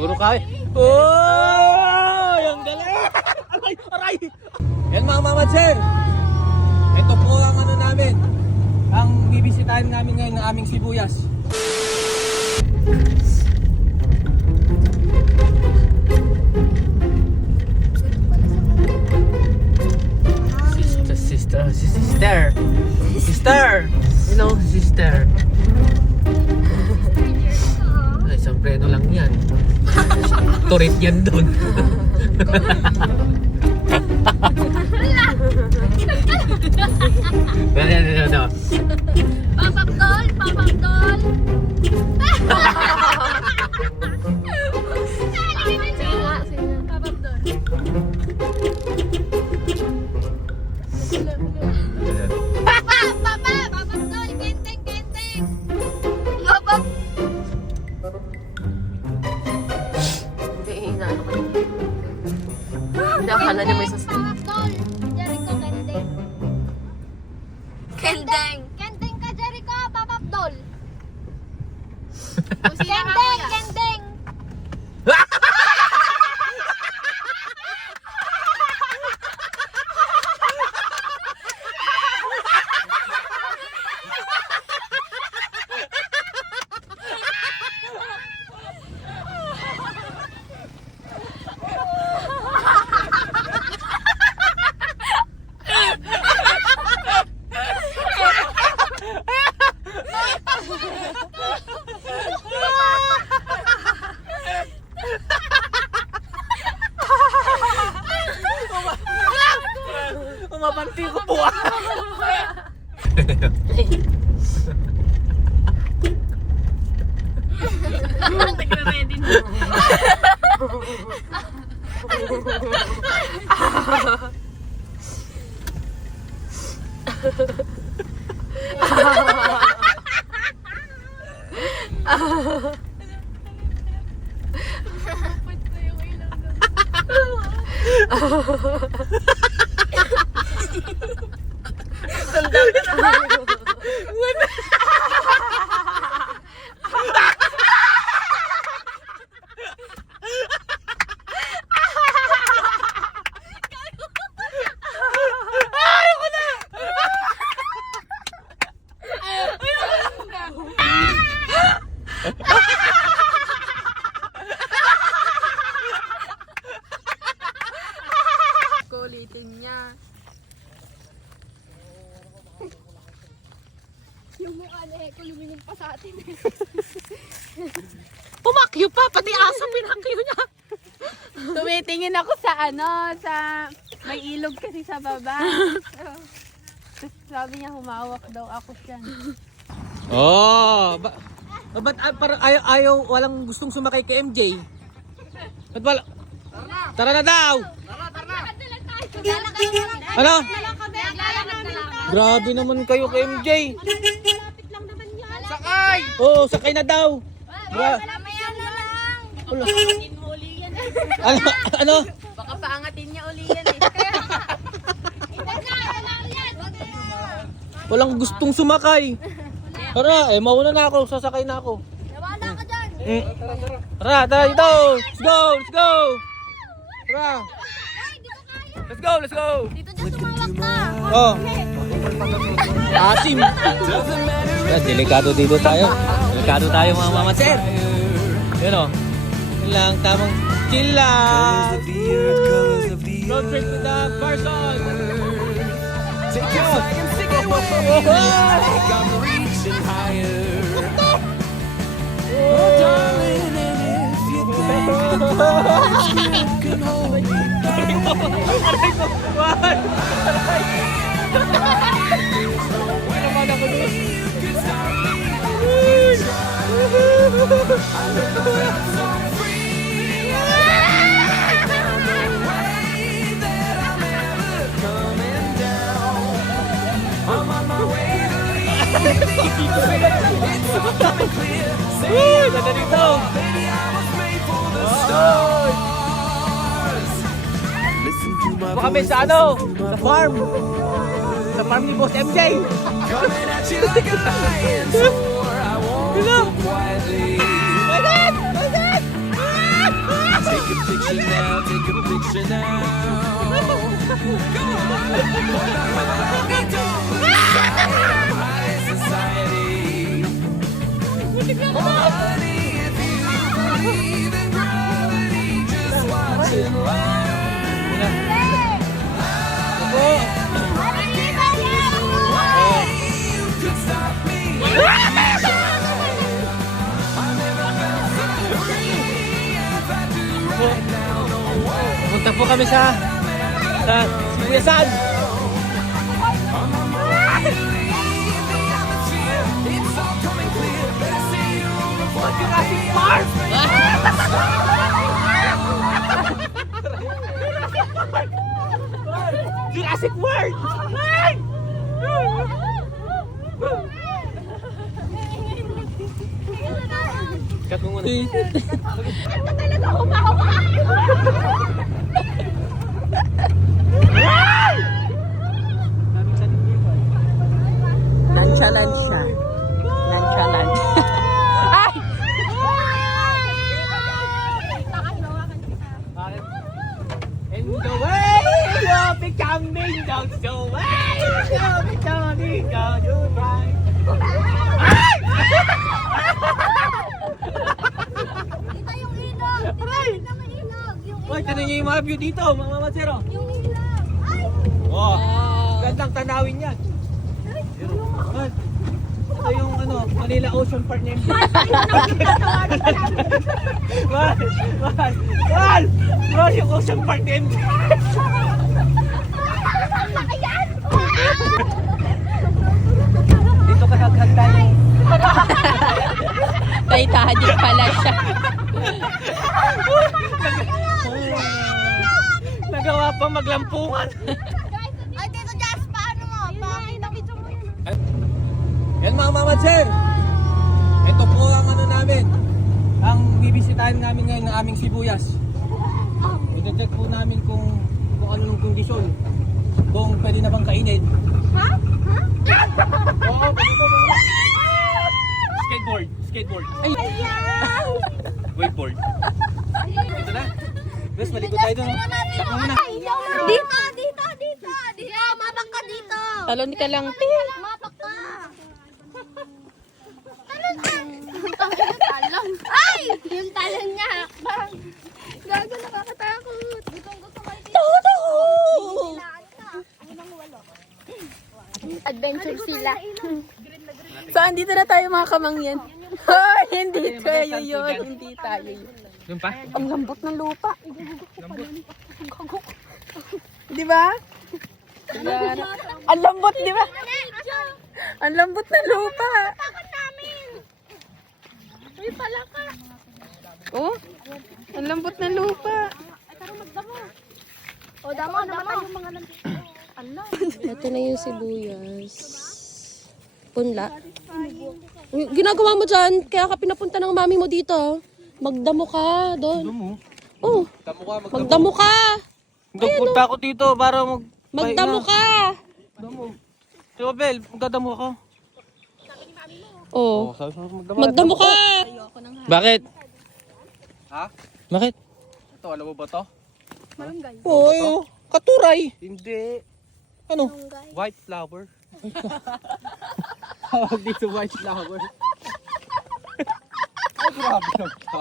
Puro kaya. Oh! Yung galing! Aray! Aray! Yan mga mamadser. Ito po ang ano namin. Ang bibisitahin namin ngayon ng aming sibuyas. Sister! Hello, sister. Ay, isang preno lang yan. Turit yan dun. No. Papapdol! Papapdol! Akala niya may susunod. Jericho, kendeng. Kendeng. Kendeng ka, Jericho, papapdol. Kendeng, kendeng. Umabanti ko po. Nagre-ready na. Kulitin niya. Yung mukha ni Eko luminin pa sa atin. Pumakyo pa, pati aso pinakyo niya. Tumitingin ako sa sa may ilog kasi sa baba. Tapos sabi niya humawak daw ako siyan. Oh, ba't parang ayaw, walang gustong sumakay kay MJ? Ba't wala? Tara na daw! Ano? Grabe naman kayo kay MJ. Sakay! Oo, sakay na daw. Wala. Wala. Ano? Baka paangatin niya uli yan eh. Walang gustong sumakay. Tara, mauna na ako, sasakay na ako. Nawala ka dyan! Tara, dito! Let's go! Let's go! Tara! Let's go! Let's go! Dito dyan tumawak na! Oh! Asim! Delikado dito tayo. Delikado tayo mga mamatser. Yun o. Yun lang, tamang chill lang. Road trip to the Carson. I'm reaching higher. Oh, darling, and if you think you can hold me so free. Found a way that I'm never coming down. I'm on my way to leave. It's so clear. Say, baby, I was made for the stars. Listen to my Baka kami voice. sa ano? Sa farm. Sa farm ni Boss MJ. Coming at you like a lion. So I won't go quietly. My God! My God! take a picture now. Go on, we don't lose sight of high society. Honey, if you believe in gravity, just watch it You could stop me. Punta po kami sa Sibuyasan. It's all coming clear. Better see you before Jurassic Park. Jurassic World! Cut mo muna. Nonchalant siya. Nonchalant. Ay! And the way you're becoming, don't the way you're becoming, don't you right? Kita yung ilog. Aray! Kita yung ilog. Yung Uy, tinan niyo yung mga view dito, mga mamatsero. Yung ilog. Ay! Oh, gandang tanawin yan. Ay, ito yung Manila Ocean Park niya. Mahal, yung Ocean Park niya. Dito ka haghan tayo. Titanic pala siya. Nagawa pa maglampungan. Ay, Tito Jazz, paano mo? Pakita mo yun. Yan mga mamadser. Ito po ang namin. Ang bibisitahin namin ngayon ng aming sibuyas. I-check po namin kung anong kondisyon. Kung pwede na bang kainin. Ha? Oo, pwede ko. Skateboard. Ay! Wakeboard. Ito na. Guys, maligo tayo doon. Sakmo muna. Dito. Mabak ka dito. Talon ka lang, te. Mabak ka. Talon. Ay! Yung talon niya. Gago, nakakatakot. Gusto ko dito. Adventure sila. So, andito na tayo mga kamangyan. Hoy, hindi tayo yun. Hindi tayo yun. Doon pa? Ang lambot ng lupa. Di ba? Ang lambot, di ba? Ang lambot ng lupa. Uy, pala ka. Oh, ang lambot ng lupa. O, damo. Yung mga nandito. Ito na yung sibuyas. Punla. Uy, ginagawa mo dyan, kaya ka pinapunta ng mami mo dito. Magdamo ka doon. Magdamo? Oh, Magdamo ka, magdamo ka. Punta ako dito para Magdamo ka. Magdamo. Si Abel, magdadamo ako. Oh, sabi mo magdamo ka. Bakit? Ha? Bakit? Ito, alam mo ba to? Oo, katuray. Hindi. Ano? White flower. Tawag dito white flower. Ay, grabe lang to.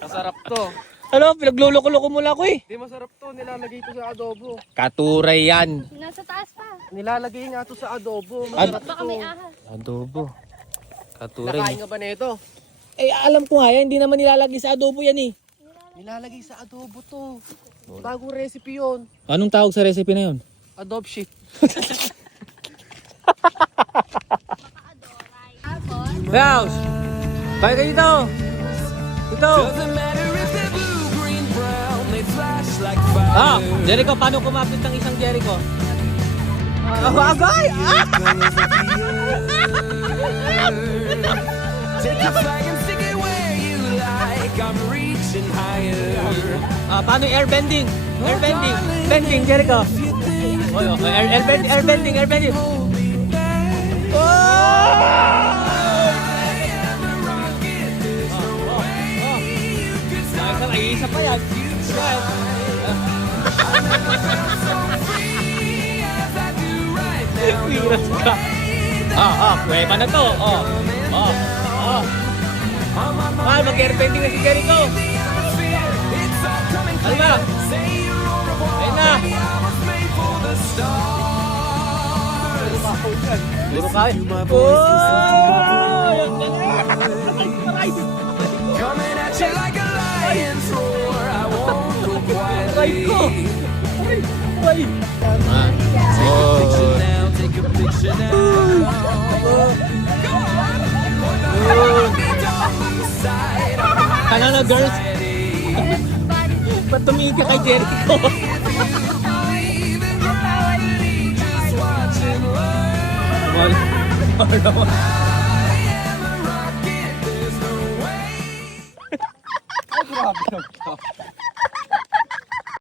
Masarap to. Ano? Pinagluloko-loko mo lang ako eh. Hindi masarap to. Nilalagay ko sa adobo. Katuray yan. Nasa taas pa. Nilalagay nga to sa adobo. Masarap Baka to. may ahas. Adobo. Katuray. Nakain nga ba na ito? Eh, alam ko nga yan. Hindi naman nilalagay sa adobo yan eh. Nilalagay sa adobo to. Bagong recipe yun. Anong tawag sa recipe na yun? Adobe shit. House! Bye kayo dito! Dito! Doesn't matter if they're blue, green, brown, they flash like fire. Ah! Jericho, paano kumapit ng isang Jericho? Agay! Take your flag and stick it where you like. I'm reaching higher. Paano yung airbending? Airbending! Bending, Jericho! Airbending! yan. Piras ka. Kuweba na to. Mahal, mag-airbending na si Jericho. Ano ba? Ayun na. Puro kayo. Coming at you like a lion's roar. I won't go quietly. Now, take a picture now. Kala na, girls. Ba't tumingin ka kay Jericho?